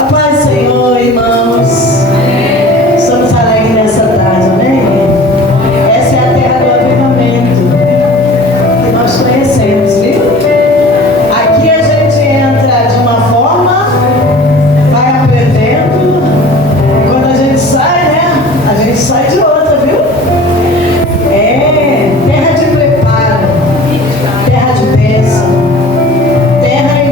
A paz do Senhor, irmãos. Somos alegres nessa tarde, amém? Essa é a terra do avivamento que nós conhecemos, viu? Aqui a gente entra de uma forma, vai aprendendo, e quando a gente sai, né? A gente sai de outra, viu? É terra de preparo, terra de bênção, terra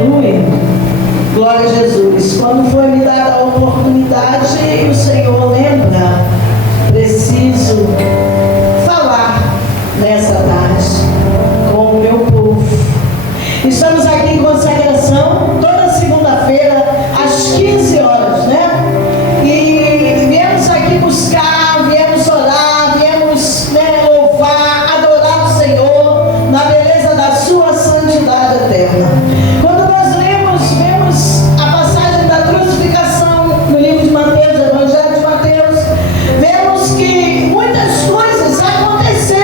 Aleluia. Glória a Jesus. Quando foi me dada a oportunidade, o Senhor lembra, preciso falar nessa tarde com o meu povo. Estamos aqui em consagração toda segunda-feira às 15 horas, né? E viemos aqui buscar, viemos orar, viemos, né, louvar, adorar o Senhor na beleza da sua santidade eterna. Quando nós vemos a passagem da crucificação no livro de Mateus, Evangelho de Mateus, vemos que muitas coisas aconteceram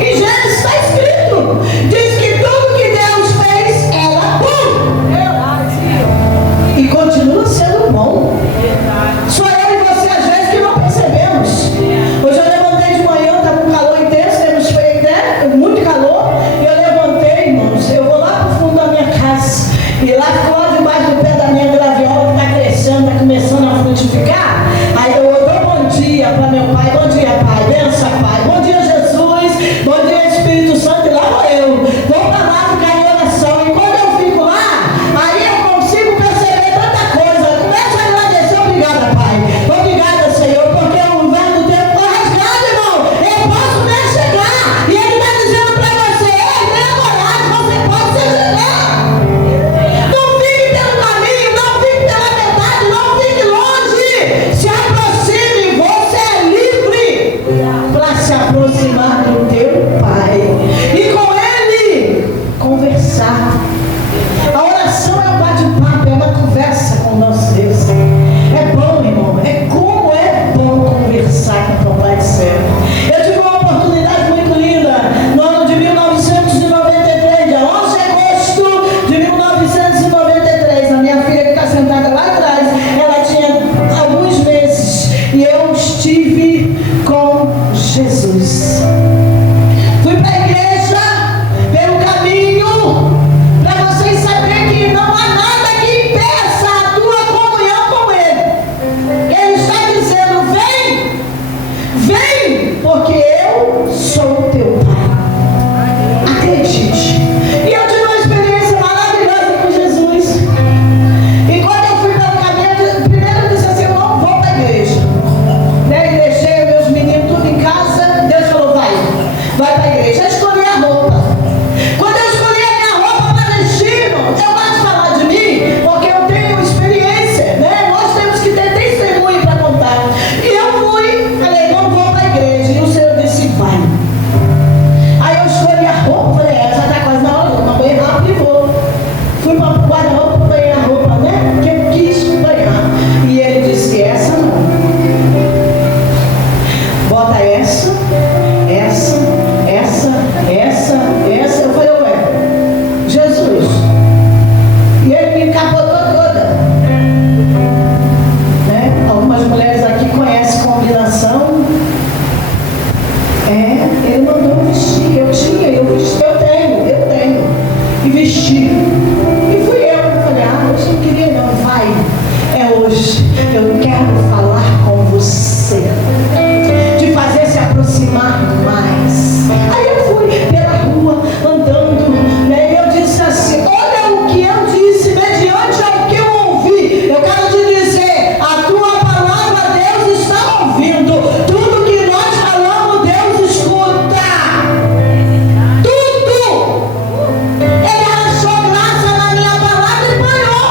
E Gênesis está escrito, diz que tudo que Deus fez era bom. E continua sendo bom. Só eu e você às vezes que não percebemos. Hoje eu levantei de manhã, está com calor intenso, temos feito muito calor. E eu levantei, irmãos, eu vou lá para o fundo da minha casa. E lá ficou lá debaixo do pé da minha graviola, que está crescendo, está começando a frutificar. Aí eu dou bom dia para meu pai. Bom dia, pai. Benção, pai. Bom dia, Jesus. Bom dia, Espírito Santo. E lá vou eu. Vou para lá ficar em oração. E quando eu fico lá, aí eu consigo perceber tanta coisa. Começo a agradecer. Obrigada, pai. Obrigada, Senhor, porque o véu do tempo foi rasgado, irmão. Eu posso me chegar. E ele está dizendo para você: ei, tenha coragem, você pode se chegar. Não fique pelo caminho, não fique pela metade, não fique longe. Se aproxime, você é livre para se aproximar do teu Pai e com Ele conversar. A oração é um bate-papo, é uma conversa com o nosso Deus. É bom, irmão, como é bom conversar com o Papai do Céu. Eu tive uma oportunidade muito linda no ano de 1993, dia 11 de agosto de 1993. A minha filha que está sentada lá atrás, ela tinha alguns meses e eu estive com Jesus. Fui para a igreja pelo caminho para vocês saberem que não há nada que impeça a tua comunhão com Ele. Ele está dizendo: vem, vem, porque eu sou o teu Pai. Acredite. E eu tive uma experiência maravilhosa com Jesus. E quando eu fui pelo caminho, primeiro eu disse assim: eu não vou para a igreja. Né? E deixei meus meninos tudo em casa. Deus falou: vai para a igreja. Eu escolhi a roupa. Quando eu escolhi a minha roupa para vestir, irmão, eu gosto de falar de mim, porque eu tenho experiência, né? Nós temos que ter testemunho para contar. E eu fui, falei: não vou para a igreja. E o Senhor disse: vai. Aí eu escolhi a roupa, falei: já está quase na hora, vou banhar rápido e vou. Fui para o guarda-roupa, banhar a roupa, né? Porque eu quis banhar. E ele disse: essa não. Bota essa. Eu falei: ué, Jesus. E ele me encapotou toda. Né? Algumas mulheres aqui conhecem combinação. Ele mandou vestir. Eu tenho. E vesti. E fui eu. Falei: hoje não queria não. Vai. É hoje. Eu quero falar com você. De fazer se aproximar mais. Aí eu fui pela rua, andando, né? E eu disse assim: olha o que eu disse, mediante ao que eu ouvi. Eu quero te dizer, a tua palavra Deus está ouvindo. Tudo que nós falamos, Deus escuta. Tudo. Ele achou graça na minha palavra e banhou.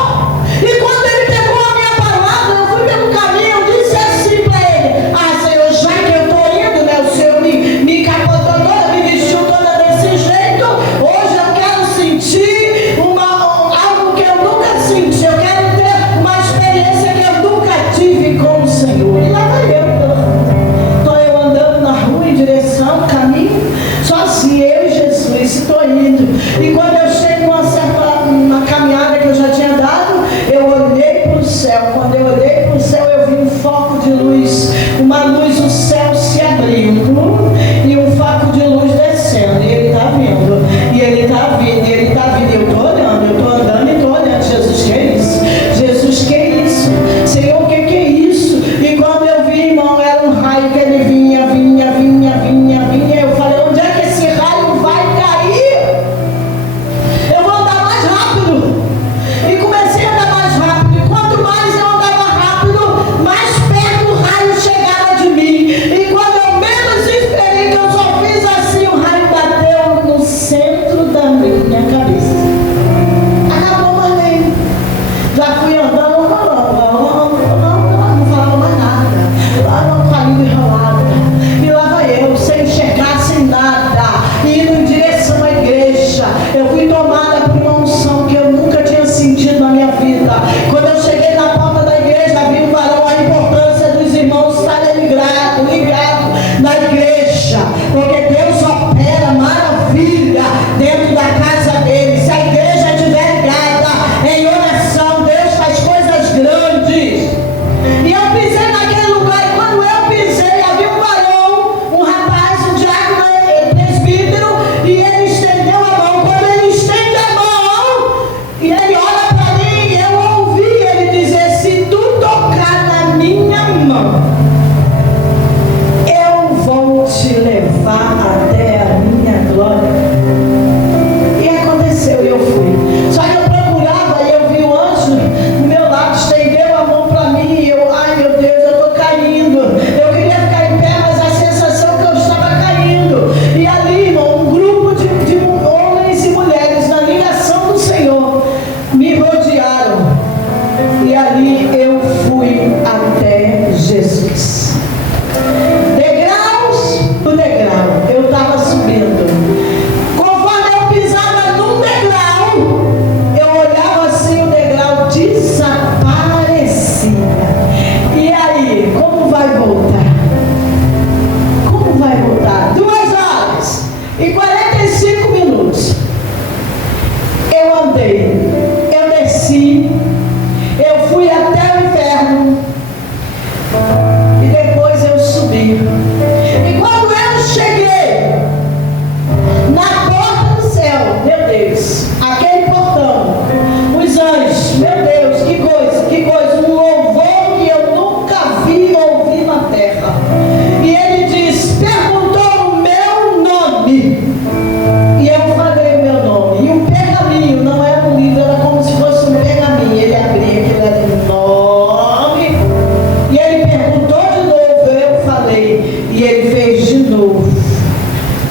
E quando ele pegou a minha palavra, eu fui pelo caminho, eu disse assim para ele: Senhor, já que eu estou indo, né? O Senhor me capotou toda, me vestiu toda desse jeito. Hoje eu quero sentir algo que eu nunca senti. Eu quero ter uma experiência que eu nunca tive com o Senhor. E lá vai eu. Estou eu andando na rua em direção, caminho, só assim, eu e Jesus, estou indo. E quando eu chego numa caminhada que eu já tinha dado, eu olhei para o céu. Quando eu olhei para o céu, eu vi um foco de luz, uma luz, o céu se abrindo e um foco de luz descendo. E ele está vindo, e ele está vindo, e ele está vindo. E eu estou olhando, eu estou andando e estou olhando. Jesus, que é isso? Jesus, que é isso? Senhor, o que é isso? E quando eu vi, irmão, era um raio que ele vinha. Eu falei: onde é que esse raio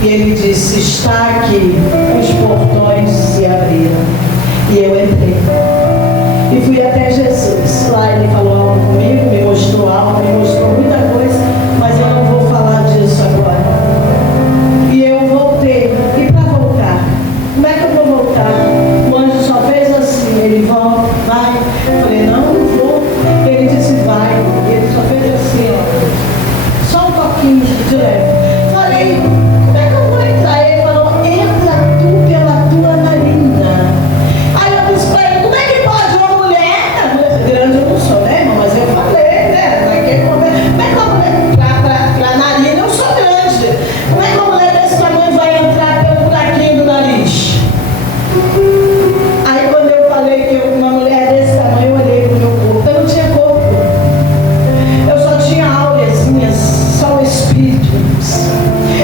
E ele disse: está aqui. Os portões se abriram. E eu entrei. E fui até Jesus. Lá ele falou algo comigo, me mostrou algo, me mostrou muita coisa, mas eu não vou falar disso agora. E eu voltei. E para voltar? Como é que eu vou voltar? O anjo só fez assim, ele volta, vai. Eu falei: não vou. Ele disse: vai. E ele só fez assim, ó. Só um pouquinho de leve. Falei: como é que eu vou entrar? Ele falou: entra tu pela tua narina. Aí eu disse para ele: como é que pode uma mulher grande? Eu não sou, né, irmão? Mas eu falei, né? Naquele momento, como é que uma mulher, para a narina eu sou grande. Como é que uma mulher desse tamanho vai entrar pelo buraquinho do nariz? Aí quando eu falei que uma mulher desse tamanho, eu olhei para o meu corpo. Eu não tinha corpo. Eu só tinha aureazinhas, só o espírito.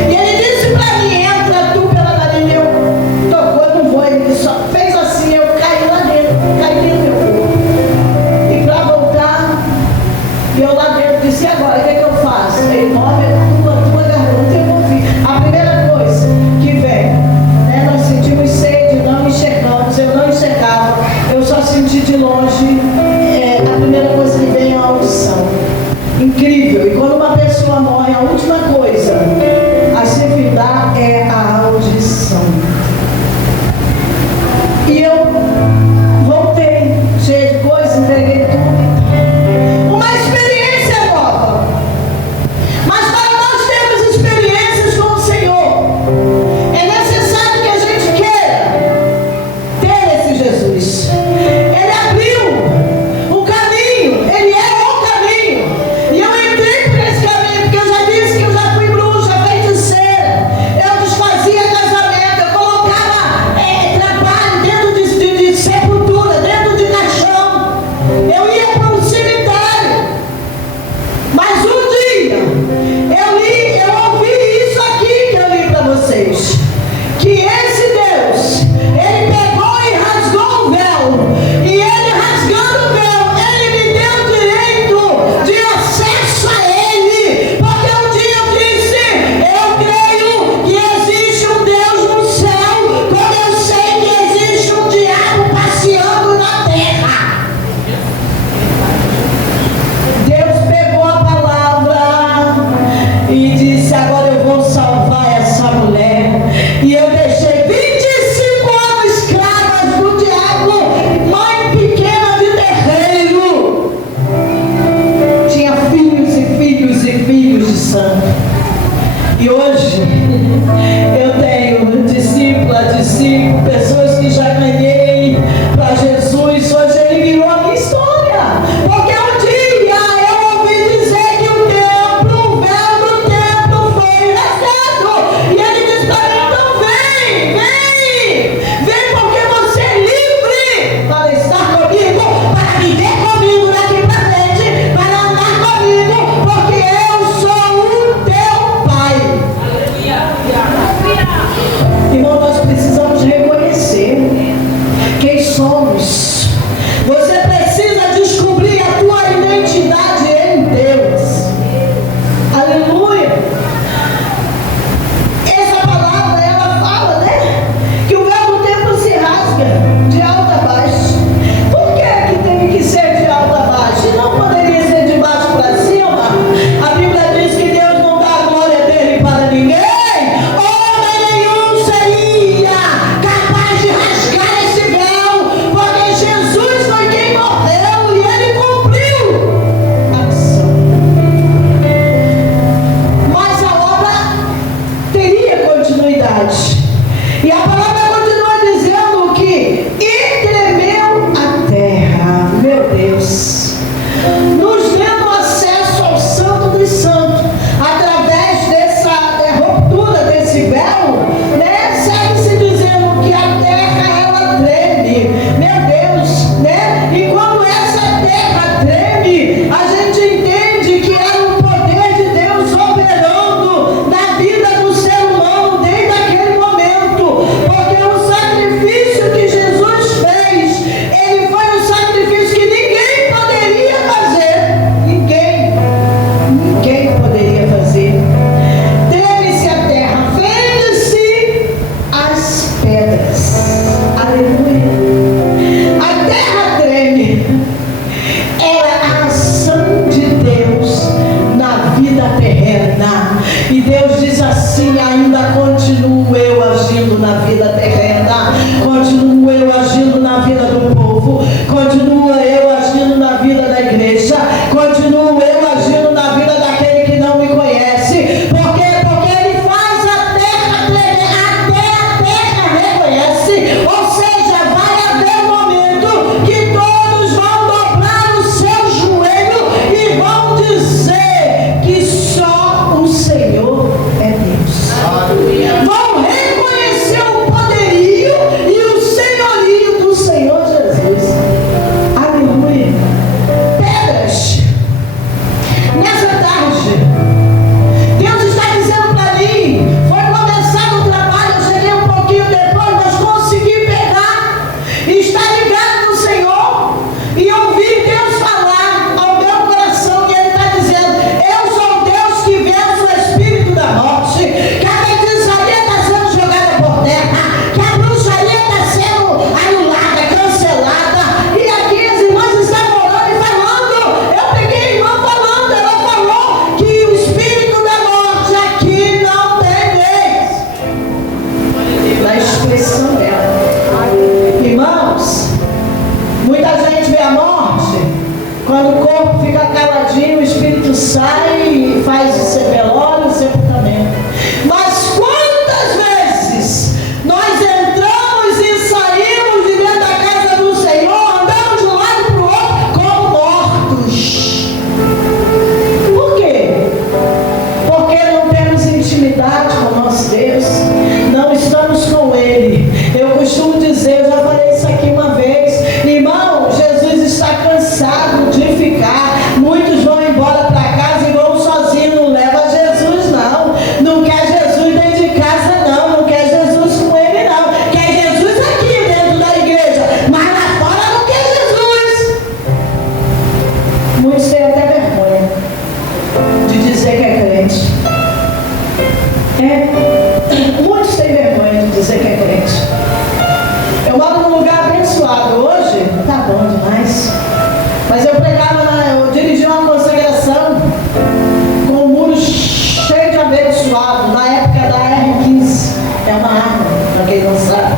E ele disse para mim: entra tu pela narina. Eu tocou, não vou. Ele só fez assim, eu caí lá dentro, caí dentro do meu corpo. E para voltar, eu lá dentro disse: e agora, o que é que eu faço? Ele: move a tua garganta. Eu ouvi. A primeira coisa que vem, né, nós sentimos sede, não enxergamos, eu não enxergava, eu só senti de longe. A primeira coisa que vem é a audição. Incrível. E quando uma pessoa morre, a última coisa a se findar é a audição. E eu voltei, cheia de coisa, entreguei tudo. Uma experiência nova. Mas para nós termos experiências com o Senhor, é necessário que a gente queira ter esse Jesus. Ele abriu o caminho, ele é o caminho. E eu entrei por esse caminho, porque eu já disse que eu já fui bruxa, feiticeira. Eu desfazia casamento, eu colocava trabalho dentro de sepultura, dentro de caixão. Eu ia para um cemitério. Mas um dia, eu ouvi isso aqui que eu li para vocês. Que esse Deus, ele pegou e rasgou o véu. E ele rasgando o véu, ele me deu o direito de acesso a ele. Porque um dia eu disse: eu creio que existe um Deus no céu, como eu sei que existe um diabo passeando na terra. Deus pegou a palavra e disse: agora eu vou salvar essa mulher. E eu deixei 25 anos escravas do diabo, mãe pequena de terreiro. Tinha filhos e filhos e filhos de santo. E hoje eu tenho discípula, pessoas que já ganhei para Jesus. Hoje ele virou a minha história. Porque um dia eu ouvi dizer que o véu do templo foi rasgado. E ele disse para mim: então vem porque você é livre para estar comigo, para viver comigo daqui para frente, para andar comigo, porque eu sou o teu Pai. Irmão, nós precisamos reconhecer quem somos. Você precisa descobrir a tua identidade em Deus. Aleluia. Essa palavra, ela fala, né, que o véu do templo se rasga de alto a baixo. Por que teve que ser de alto a baixo? E não poderia ser de baixo para cima? A Bíblia diz que Deus não dá a glória dele para ninguém. Homem nenhum seria capaz de rasgar esse véu, porque Jesus foi quem morreu e ele cumpriu a missão. Mas a obra teria continuidade. E a palavra continua dizendo que e tremeu a terra. Meu Deus, nos dando acesso ao Santo dos Santos através dessa ruptura desse véu, né? Segue-se dizendo que a terra ela treme. Meu Deus, né? E quando essa terra treme, a gente entende que era o poder de Deus operando na vida do ser humano desde aquele momento. Porque Deus. Não estamos com Ele. Eu costumo dizer, eu já falei isso aqui uma vez, irmão, Jesus está cansado de ficar. Muitos vão embora para casa e vão sozinhos, não leva Jesus não. Não quer Jesus dentro de casa não, não quer Jesus com ele não. Quer Jesus aqui dentro da igreja, mas lá fora não quer Jesus. Muitos têm até vergonha de dizer que é crente. Muitos têm vergonha de dizer que é crente. Eu moro num lugar abençoado. Hoje tá bom demais. Mas eu eu dirigi uma consagração com um muro cheio de abençoado, na época da R15. É uma arma, para quem não sabe.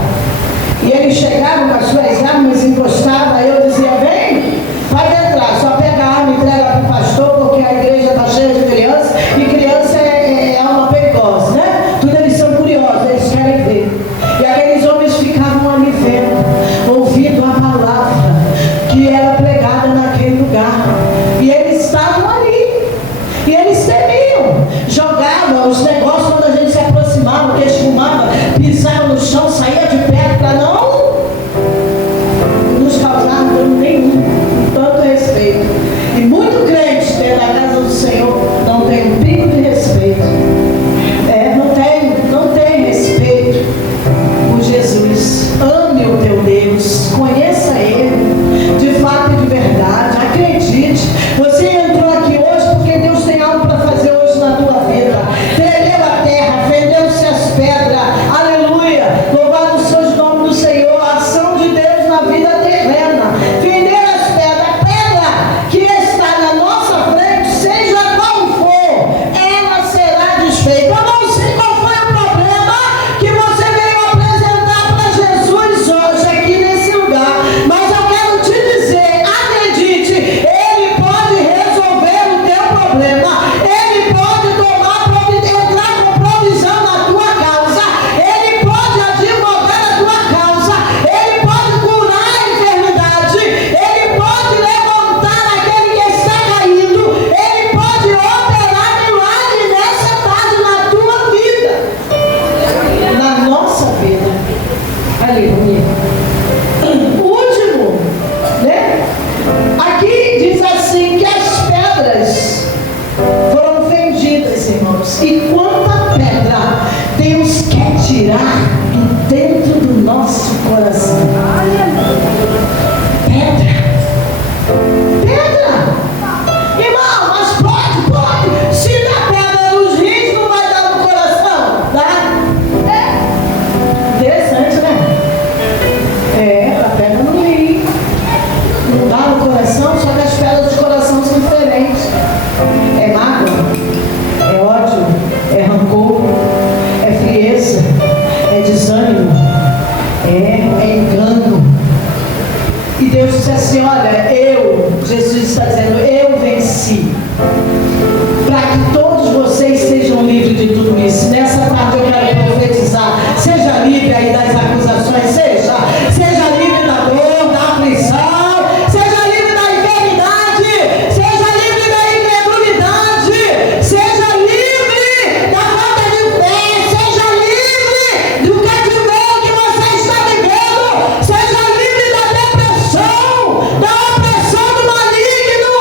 E eles chegavam com as suas armas, encostavam, aí eu dizia, vem, pode entrar, só pega a arma e entrega para o pastor, porque a igreja está cheia de crianças, e criança é alma perigosa, né? Tudo eles são curiosos, eles querem ver. E aqueles homens ficavam ali vendo, ouvindo a palavra que era pregada naquele lugar. E eles estavam ali. E eles temiam. Jogavam os negócios quando a gente se aproximava, que eles fumavam, pisavam no chão, saía de perto para não nos causar dano nenhum. Com tanto respeito. E muito crente dentro da casa do Senhor não tem um pingo de respeito. Não tem respeito por Jesus. Ame o teu Deus. Conheça Ele. De fato e de verdade. Acredite. Você entrou aqui hoje porque Deus tem algo para fazer hoje na tua vida. Tremeu a terra, fendeu-se as pedras. Aleluia. Louvado seja o nome do Senhor. A ação de Deus na vida terrena. Fender as pedras. A pedra que está na nossa frente, seja qual for, ela será desfeita. Eu não sei qual foi o problema que você veio apresentar para Jesus hoje aqui nesse lugar, mas eu quero te dizer, acredite, Ele pode resolver o teu problema. Ele pode entrar com provisão na tua causa. Ele pode advogar a tua causa. Ele pode curar a enfermidade. Ele pode levantar aquele que está caído. Ele pode operar milagre nessa tarde na tua vida, na nossa vida. Aleluia. Último, né? Aqui diz assim que as pedras foram fendidas, irmãos. E quanta pedra Deus quer tirar do dentro do nosso coração. Pedra. Pedra. Irmão, mas pode. Se dá pedra nos rins, não vai dar no coração. Dá? Interessante, né? A pedra no rim. Não dá no coração, só que as pedras do coração são diferentes. É mágoa, é ódio, é rancor, é frieza, é desânimo, é engano. E Deus disse assim, olha, Jesus está dizendo, eu venci. Para que todos vocês sejam livres de tudo isso. Nessa tarde eu quero profetizar. Seja livre aí das acusações, seja livre da dor, da aflição, seja livre da enfermidade, seja livre da incredulidade, seja livre da falta de fé, seja livre do cativeiro que você está vivendo, seja livre da depressão, da opressão do maligno.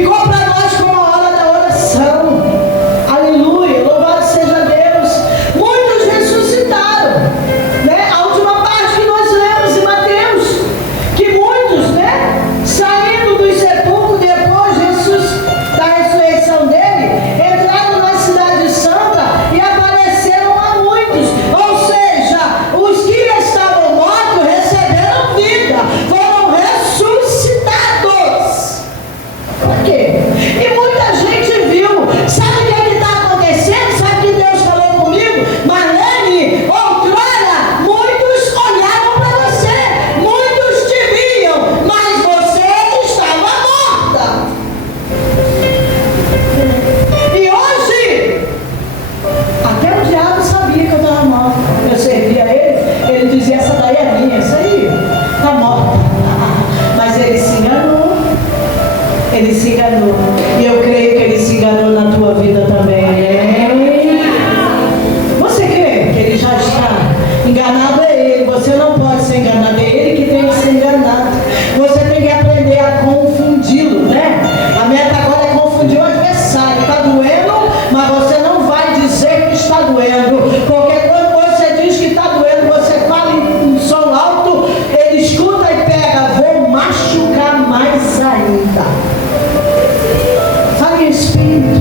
ficou para nós como a hora da oração. Aleluia, louvado seja Deus. Muitos ressuscitaram, né? A última parte que nós lemos em Mateus, que muitos, né, saindo dos sepulcros depois da ressurreição dele, entraram na cidade santa e apareceram a muitos. Ou seja, os que estavam mortos receberam vida, foram ressuscitados. Por quê? E muita gente viu. Sabe o que está acontecendo? Sabe que Deus falou comigo? Marlene, outrora muitos olhavam para você, muitos te viam, mas você estava morta. E hoje, até o diabo sabia que eu estava morta. Eu servia a ele dizia: essa daí é minha, essa aí está morta. Mas ele se enganou. Ele se enganou. E eu creio que ele se enganou na tua vida também. Você crê que ele já está enganado? É ele. Você não pode ser enganado. É ele que tem que ser enganado. Você tem que aprender a confundi-lo, né? A meta agora é confundir o adversário. Está doendo, mas você não vai dizer que está doendo. Porque quando você diz que está doendo, você fala em som alto, ele escuta e pega: vou machucar mais ainda. Fale em Espírito.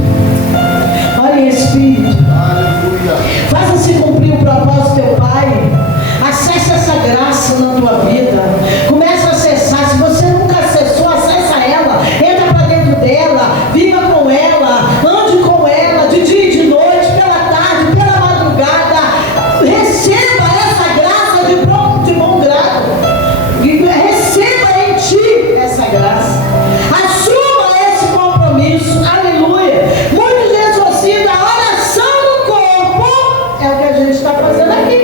Olha em Espírito. Faça-se cumprir o propósito do teu Pai. Acesse essa graça na tua vida. Comece a acessar. Se você nunca acessou, acessa ela. Entra para dentro dela. Viva com ela. Ande com ela. De dia e de noite. Pela tarde, pela madrugada. Receba essa graça de bom grado. Receba em ti essa graça. Assuma esse compromisso. Aleluia. Muitos exorcistas, a oração no corpo é o que a gente está fazendo aqui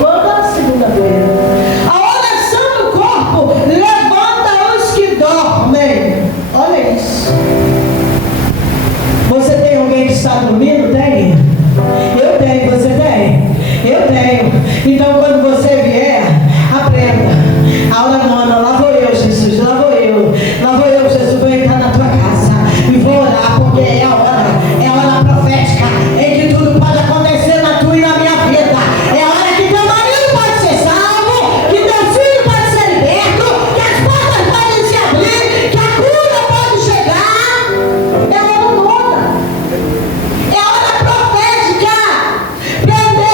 toda segunda-feira. A oração no corpo levanta os que dormem. Olha isso. Você tem alguém que está dormindo? Tem? Eu tenho. Você tem? Eu tenho. Então quando você vier, aprenda. A hora nona, lá vou eu, Jesus, lá vou eu, Jesus, vou entrar na tua casa e vou orar, porque é a hora profética em que tudo pode acontecer na tua e na minha vida. É a hora que teu marido pode ser salvo, que teu filho pode ser liberto, que as portas podem se abrir, que a cura pode chegar. É a hora nona. É a hora profética.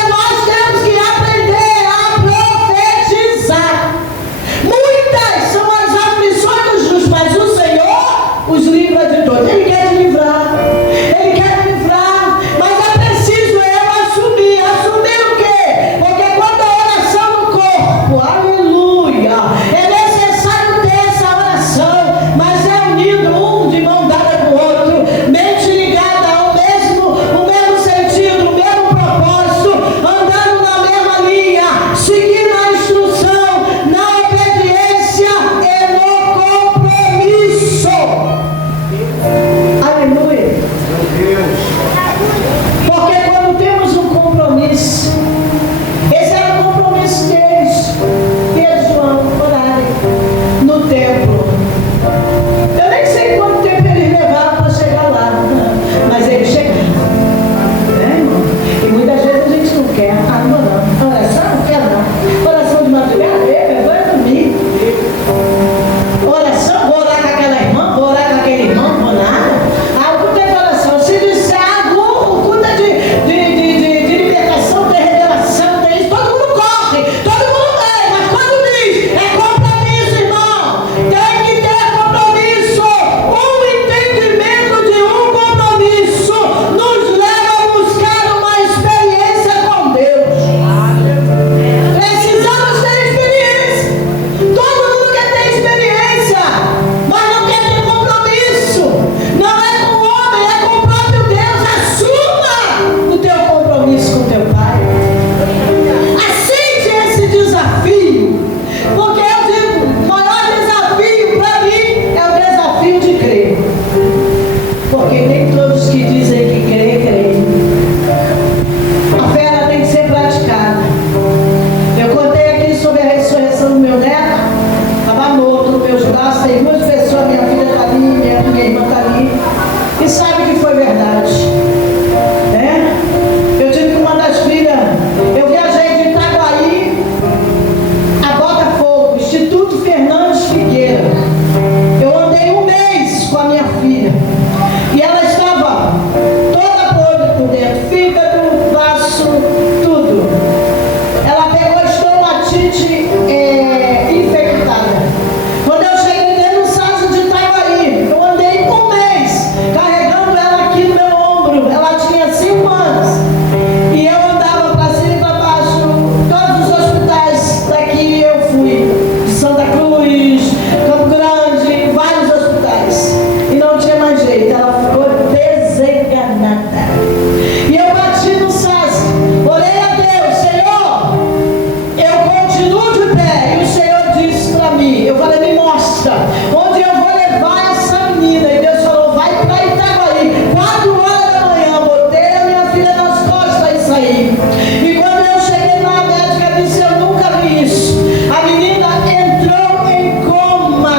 Nós temos que aprender a profetizar. Muitas são as aflições dos justos, mas o Senhor os livra de todos. Ele quer te livrar. Ele quer te livrar. Mas é preciso eu assumir. Assumir o quê? Porque quando a oração no corpo, aleluia, é necessário ter essa oração, mas é unido um de mão dada com o outro, mente ligada ao mesmo sentido, o mesmo propósito, andando na mesma linha, seguindo a instrução, na obediência e no compromisso. Aleluia. e sabe que foi verdade, né? Eu tive com uma das filhas, eu viajei de Itaguaí a Botafogo, Instituto Fernandes Figueira. Eu andei um mês com a minha filha e ela estava toda podre por dentro, fígado, baço, tudo. Ela pegou estomatite infectada. Quando eu cheguei dentro do SASO de Itaguaí, eu andei um mês carregando ela aqui no meu ombro. Ela tinha 5 anos e eu andava para cima e para baixo. Todos os hospitais daqui eu fui, de Santa Cruz, Campo Grande, vários hospitais, e não tinha mais jeito. Ela ficou desenganada. E eu bati no SASO, orei a Deus: Senhor, eu continuo de pé. E o Senhor disse para mim, eu falei: me mostra onde eu vou levar essa menina. E Deus falou: vai para Itaguaí. 4 horas da manhã, botei a minha filha nas costas e saí. E quando eu cheguei lá, a médica disse: eu nunca vi isso. A menina entrou em coma.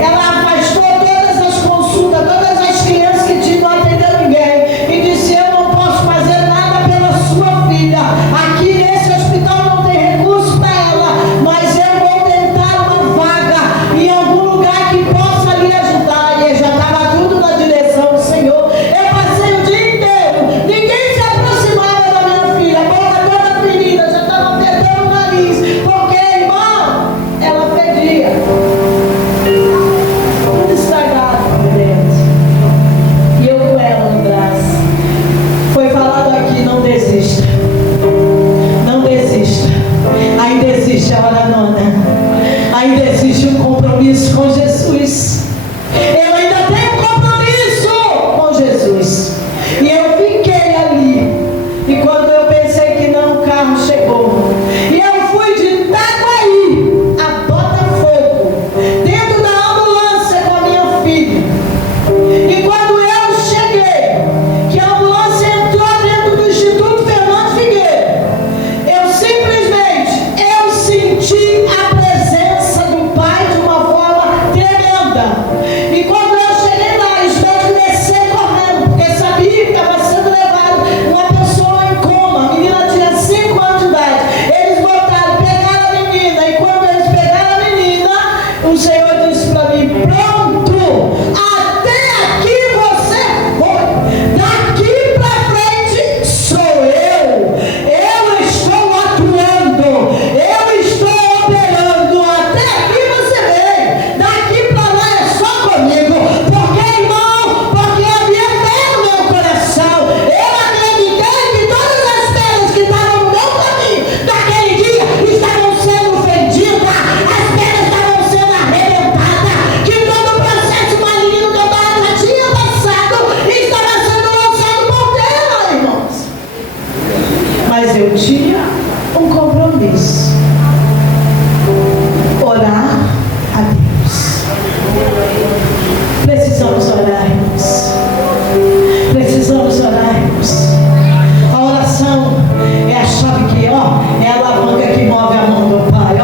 Ela afastou todas as consultas, todas as crianças que tinham, não atendeu ninguém, e disse: eu não posso fazer nada pela sua filha. Aqui nesse hospital não tem recurso para ela, mas eu vou tentar uma vaga em algum lugar que possa lhe ajudar. E já estava tudo na direção do Senhor. Eu passei o dia inteiro, ninguém se aproximava da minha filha, a boca toda ferida, já estava perdendo o nariz, porque, irmão, ela pedia. Tudo estragado por dentro. E eu com ela no braço. Foi falado aqui: não desista. Não desista. Ainda existe a hora nona. Ainda existe um compromisso com Jesus. Eu ainda tenho um compromisso com Jesus. E eu fiquei ali. E quando eu pensei que não, o carro chegou. E eu fui de Itaguaí a Botafogo, dentro da ambulância com a minha filha. E quando eu cheguei, que a ambulância entrou dentro do Instituto Fernandes Figueira, eu simplesmente, eu senti a presença do Pai de uma forma tremenda. E quando eu cheguei lá, os médicos desceram correndo, porque sabia que estava sendo levado uma pessoa em coma. A menina tinha 5 anos de idade. Eles botaram, pegaram a menina, e quando eles pegaram a menina, o Senhor disse para mim: pronto, até aqui você foi, daqui para frente sou eu estou atuando, eu estou operando, até aqui você vem, daqui para lá é só comigo, porque, irmão, porque havia fé no meu coração. Eu acreditei que todas as pedras que estavam no meu caminho daquele dia estavam sendo fendidas, as pedras estavam sendo arrebentadas, que todo o processo maligno que eu já tinha passado estava sendo lançado por terra, irmãos. Mas eu tinha um compromisso: orar a Deus. Precisamos orar, irmãos. Precisamos orar, irmãos. A oração é a chave que, é a alavanca que move a mão do Pai,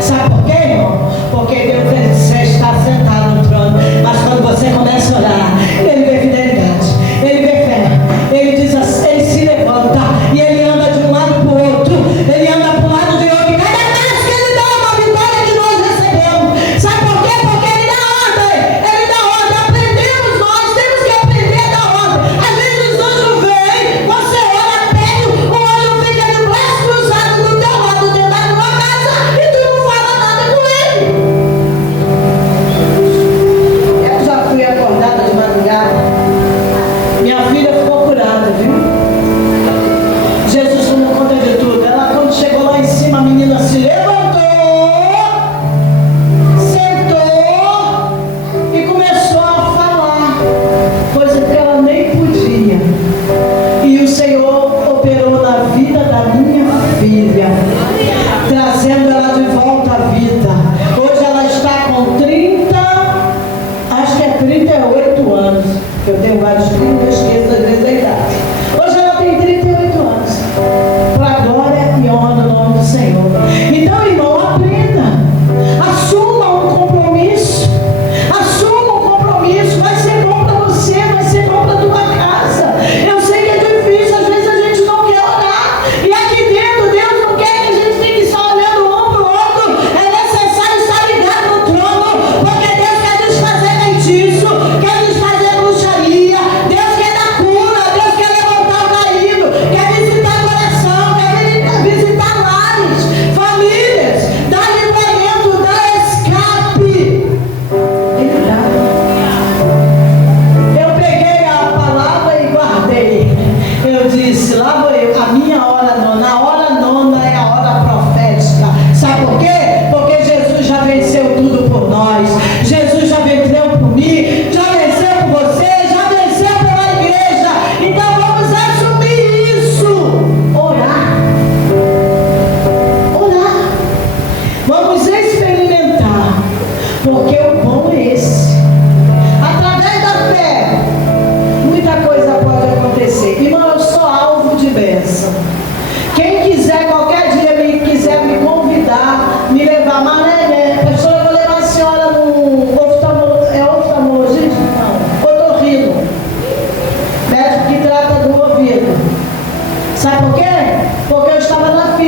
Sabe por quê, irmão? Porque Deus, ele está sentado no trono. Mas quando você começa a orar, ele vê fidelidade, ele vê fé, ele diz assim, ele se levanta e ele anda de um lado para o outro, ele anda para o lado de outro, e cada vez que ele dá uma vitória que nós recebemos. Sabe por quê? Porque ele dá ordem, aprendemos nós, temos que aprender a dar ordem. Às vezes os anjos vêm, você ora, pede, o anjo fica de braço cruzado do teu lado, dentro da tua casa, e tu não fala nada com ele. Eu já fui acordada de madrugada, minha filha ficou curada, viu? Jesus tomou conta de tudo. Ela, quando chegou lá em cima, a menina se levantou, sentou e começou a falar, coisa que ela nem podia. E o Senhor operou na vida da minha filha, trazendo ela de volta à vida. Hoje ela está com 38 anos. Eu tenho vários 30, esqueço às vezes a idade. Hoje ela tem 38 anos. Para a glória e honra do nome do Senhor. Então, irmão, aprenda. Assuma um compromisso. Vai ser bom para você,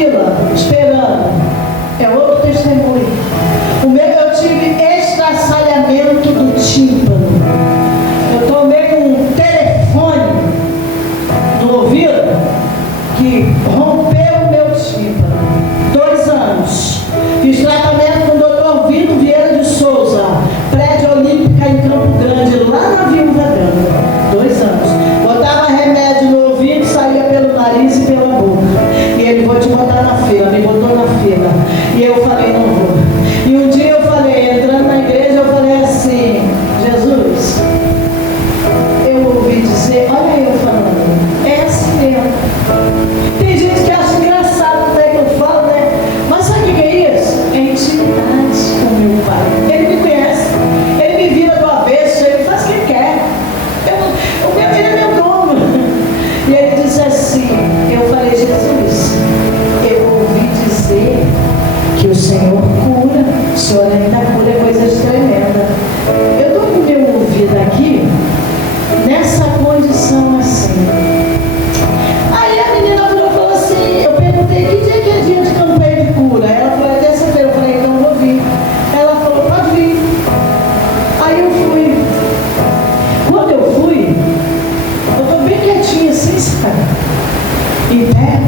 fila, esperando. É outro testemunho. Eu tive estraçalhamento do tímpano. Eu tomei um telefone no ouvido que rompeu o meu tímpano. 2 anos. Fiz tratamento com o Dr. Vitor Vieira de Souza, prédio Olímpica em Campo Grande, lá na Viúva Dama. 2 anos. Botava remédio no ouvido, saía pelo nariz e pela boca. E ele, vou te botar na fila, me botou na fila. E eu falei, não vou. E um dia eu falei, entrando na igreja, eu falei assim, Jesus, eu ouvi dizer, olha eu falando, é assim mesmo. Tem gente que acha engraçado até que eu falo, né? Mas sabe o que é isso? É intimidade com meu pai. Ele me conhece, ele me vira do avesso, ele faz o que quer. Ele é meu dono. E ele disse assim, eu falei, Jesus, eu ouvi dizer que o Senhor cura, o Senhor ainda cura coisas tremendas. Eu estou com o meu ouvido aqui, nessa condição assim. Aí a menina falou assim, eu perguntei, que dia que é dia de campanha de cura? Ela falou, é terça-feira. Eu falei, então vou vir. Ela falou, pode vir. Aí eu fui. Quando eu fui, eu estou bem quietinha assim, sabe? Em pé.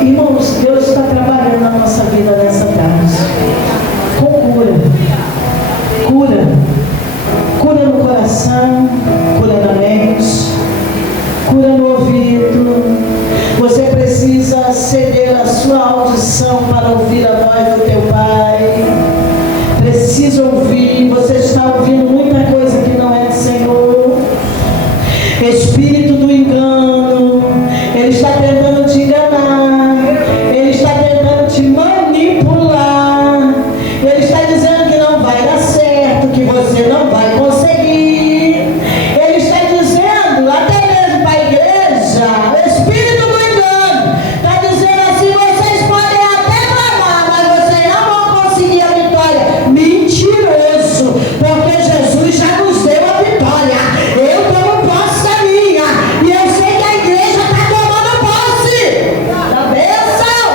Irmãos, Deus está trabalhando na nossa vida nessa tarde. Com cura. Cura. Cura no coração, cura na mente, cura no ouvido. Você precisa ceder a sua audição para ouvir a voz do teu Pai. Precisa ouvir. Você está ouvindo muita coisa que não é do Senhor. Espírito do engano, ele está tentando te enganar, ele está tentando te manipular, ele está dizendo que não vai dar certo, que você não vai conseguir. Ele está dizendo, até mesmo para a igreja, o espírito do engano está dizendo assim, vocês podem até clamar, mas vocês não vão conseguir a vitória. Mentiroso, porque Jesus já nos deu a vitória. Eu tomo posse da minha, e eu sei que a igreja está tomando posse da bênção.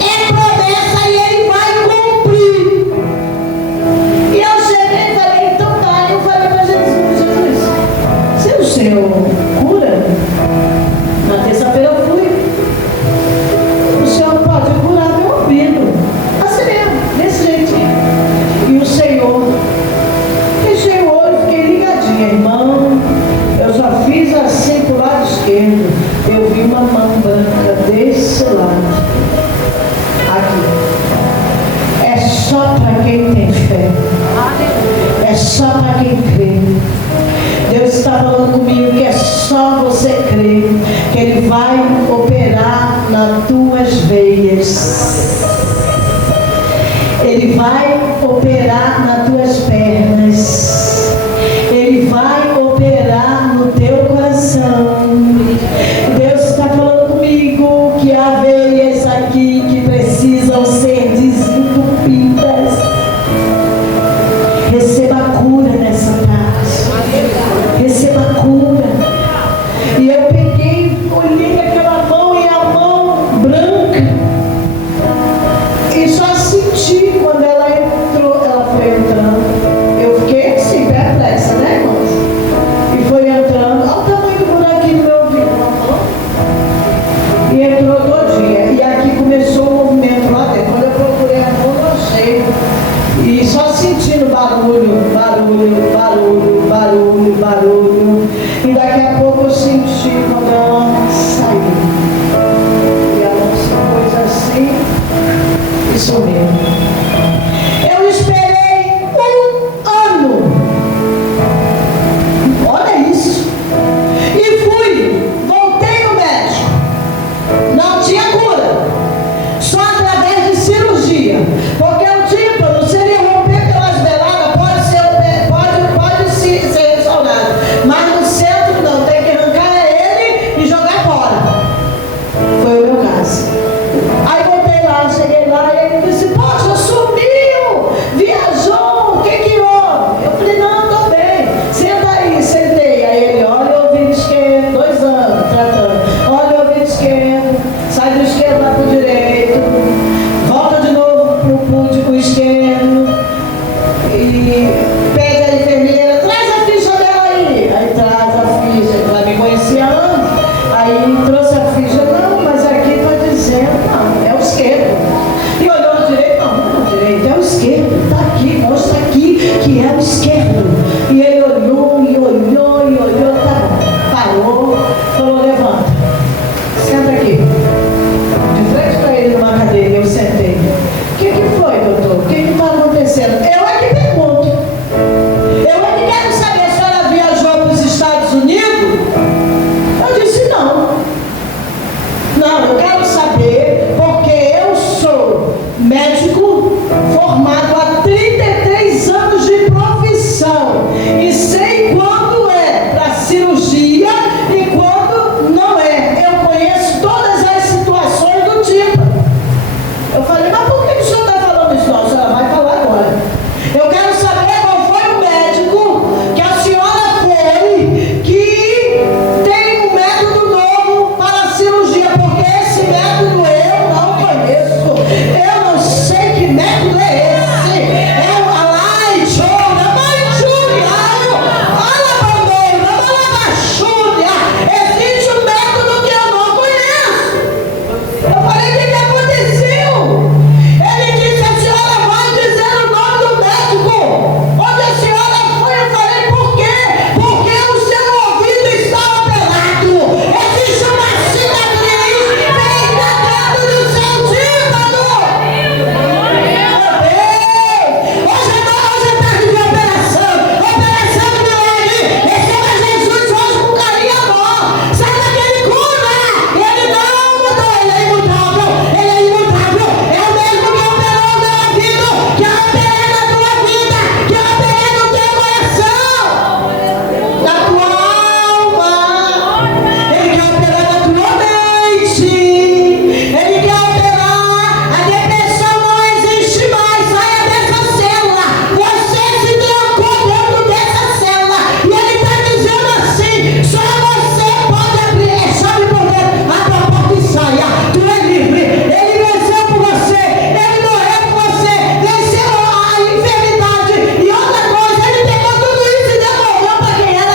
É promessa e ele vai cumprir. E eu cheguei e falei, então tá. Eu falei para Jesus, se o Senhor cura, na terça-feira eu fui, o Senhor pode curar meu ouvido, assim mesmo, desse jeitinho. E o Senhor, fechei o olho, fiquei ligadinha, irmão. Eu só fiz assim pro lado esquerdo, eu vi uma mão branca desse lado, aqui. É só para quem tem fé. É só para quem crê. Deus está falando comigo que é só você crer que Ele vai operar nas tuas veias. Ele vai operar nas tuas pernas. Ele vai operar no teu coração. Deus está falando comigo que há veias aqui que precisam ser desentupidas. Receba a cura nessa tarde. Receba a cura. E eu peguei, olhei aquela mão e a mão branca. E só senti quando ela entrou, ela foi entrando.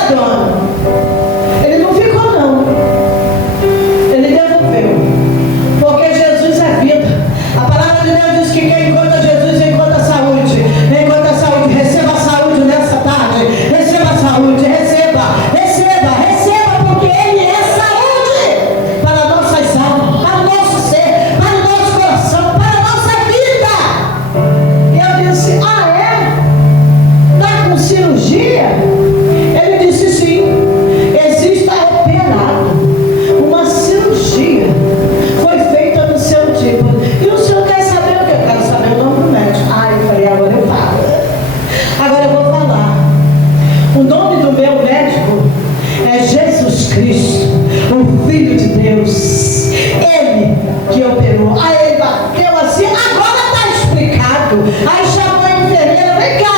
dono. Ele não ficou, não. Ele devolveu. Porque Jesus é vida. A palavra de Deus diz que quem encontra Jesus encontra saúde. Encontra saúde. Receba saúde nessa tarde. Receba saúde. Receba. Receba. Receba. Porque Ele é saúde para nossas almas, para o nosso ser, para o nosso coração, para a nossa vida. E eu disse: ah, é? Está com cirurgia? Ele disse: sim. Existe operado. Uma cirurgia foi feita no seu tipo. E o senhor quer saber o que? Eu quero saber o nome do médico. Ah, eu falei: agora eu falo. Agora eu vou falar. O nome do meu médico é Jesus Cristo, o Filho de Deus. Ele que operou. Aí ele bateu assim: agora está explicado. Aí chamou a enfermeira: vem cá.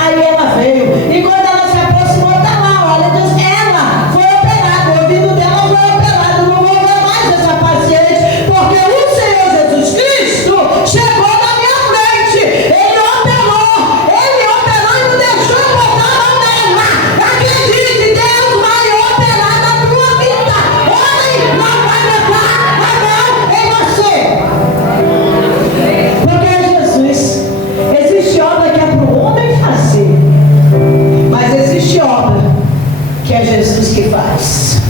Aí ela veio. E quando ela se aproximou, está lá. Olha, Deus, ela foi operada. O ouvido dela foi operado. Não vou ver mais essa paciente, porque o Senhor Jesus Cristo chegou na minha frente. Ele operou e me deixou botar a mão nela. Acredite, Deus vai operar na tua vida. Ore, não vai botar a mão em você. Porque Jesus, existe obra que é para o homem fazer, mas existe obra que é Jesus que faz.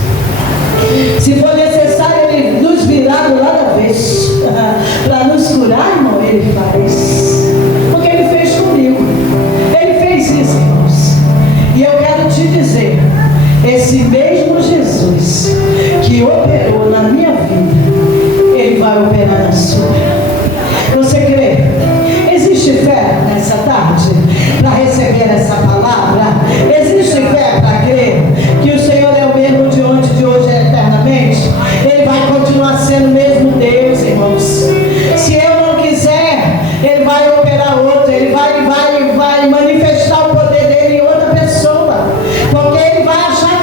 Se for necessário Ele nos virar do lado avesso para nos curar, irmão, Ele faz. Porque Ele fez comigo. Ele fez isso, irmãos. E eu quero te dizer, esse mesmo Jesus que operou na minha vida, Ele vai operar na sua. Você crê? Existe fé nessa tarde para receber essa palavra? Existe fé para crer que o Senhor é o mesmo de ontem, de hoje e eternamente? Ele vai continuar sendo o mesmo Deus, irmãos. Se eu não quiser, Ele vai operar outro. Ele vai manifestar o poder dele em outra pessoa. Porque Ele vai achar